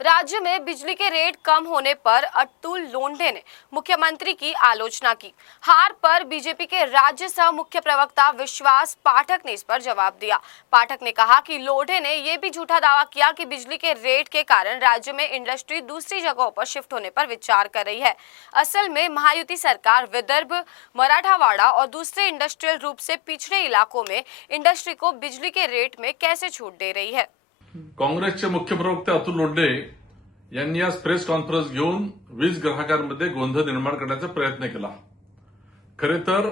राज्य में बिजली के रेट कम होने पर अतुल लोंढे ने मुख्यमंत्री की आलोचना की। हार पर बीजेपी के राज्य सह मुख्य प्रवक्ता विश्वास पाठक ने इस पर जवाब दिया। पाठक ने कहा कि लोंढे ने यह भी झूठा दावा किया कि बिजली के रेट के कारण राज्य में इंडस्ट्री दूसरी जगहों पर शिफ्ट होने पर विचार कर रही है। असल में महायुति सरकार विदर्भ, मराठवाड़ा और दूसरे इंडस्ट्रियल रूप से पिछड़े इलाकों में इंडस्ट्री को बिजली के रेट में कैसे छूट दे रही है। काँग्रेसचे मुख्य प्रवक्ते अतुल लोंढे यांनी आज प्रेस कॉन्फरन्स घेऊन वीज ग्राहकांमध्ये गोंधळ निर्माण करण्याचा प्रयत्न केला। खरे तर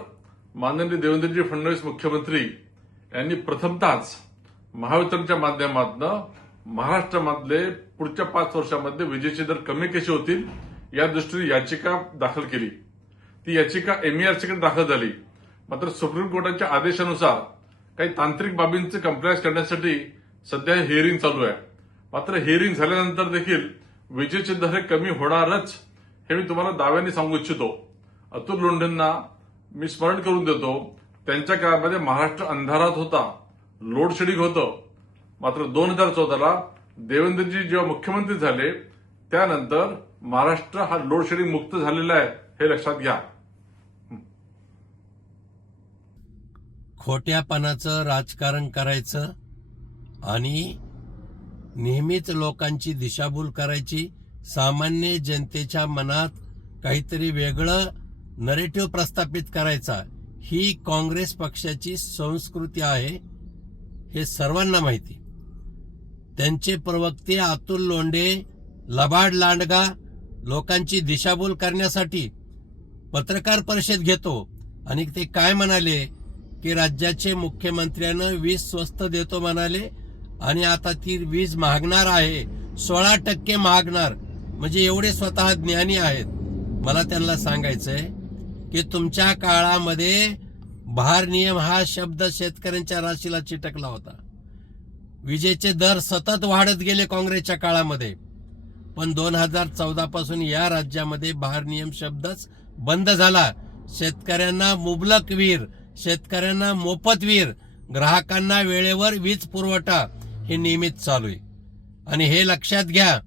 माननीय देवेंद्रजी फडणवीस मुख्यमंत्री यांनी प्रथमतःच महावितरणच्या माध्यमातून महाराष्ट्रामधले पुढच्या 5 वर्षांमध्ये विजेचे दर कमी कसे होतील या दृष्टीने याचिका दाखल केली। ती याचिका MERCकडे दाखल झाली। मात्र सुप्रीम कोर्टाच्या आदेशानुसार काही तांत्रिक बाबींचे कंप्लायन्स करण्यासाठी सध्या हिअरिंग चालू आहे। मात्र हिअरिंग झाल्यानंतर देखील विजेचे दर हे कमी होणारच हे मी तुम्हाला दाव्याने सांगू इच्छितो। अतुल लोंढेंना मी स्मरण करून देतो, त्यांच्या काळामध्ये महाराष्ट्र अंधारात होता, लोड शेडिंग होतं। मात्र 2014ला देवेंद्रजी जेव्हा मुख्यमंत्री झाले त्यानंतर महाराष्ट्र हा लोड शेडिंग मुक्त झालेला आहे हे लक्षात घ्या। खोट्यापणाचं राजकारण करायचं आणि नेहमीच लोकांची दिशाभूल करायची, सामान्य जनतेच्या मनात काहीतरी वेगळं नरेटिव्ह प्रस्थापित करायचा, ही काँग्रेस पक्षाची संस्कृती आहे हे सर्वांना माहिती। त्यांचे प्रवक्ते अतुल लोंढे लबाड लांडगा लोकांची दिशाभूल करण्यासाठी पत्रकार परिषद घेतो आणि ते काय म्हणाले की राज्याचे मुख्यमंत्र्यांना वीज स्वस्त देतो म्हणाले आणि आता ती वीज महागणार आहे, 16% महागणार। म्हणजे एवढे स्वतः ज्ञानी आहेत। मला त्यांना सांगायचंय की तुमच्या काळामध्ये भारनियम हा शब्द शेतकऱ्यांच्या राशीला चिटकला होता। विजेचे दर सतत वाढत गेले काँग्रेसच्या काळामध्ये, पण 2014 पासून या राज्यामध्ये भारनियम शब्दच बंद झाला। शेतकऱ्यांना मुबलक वीर, शेतकऱ्यांना मोफत वीर, ग्राहकांना वेळेवर वीज पुरवठा हे नियमित चालू आहे। आणि हे लक्षात घ्या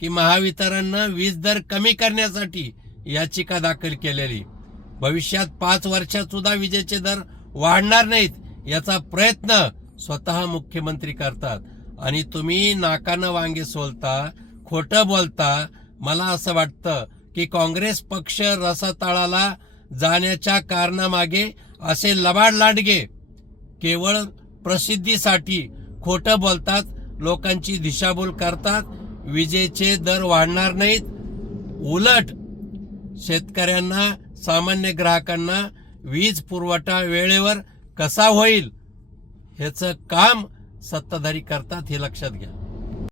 की महावितरणनं वीज दर कमी करण्यासाठी याचिका दाखल केलेली। भविष्यात 5 वर्षात सुद्धा विजेचे दर वाढणार नाहीत याचा प्रयत्न स्वतः मुख्यमंत्री करतात आणि तुम्ही नाकानं वांगे सोलता, खोटं बोलता। मला असं वाटतं की काँग्रेस पक्ष रसातळाला जाण्याच्या कारणामागे असे लबाड लांडगे केवळ प्रसिद्धीसाठी खोटं बोलतात, लोकांची दिशाभूल करतात। विजेचे दर वाढणार नाहीत, उलट शेतकऱ्यांना, सामान्य ग्राहकांना वीज पुरवठा वेळेवर कसा होईल ह्याचं काम सत्ताधारी करतात, हे लक्षात घ्या।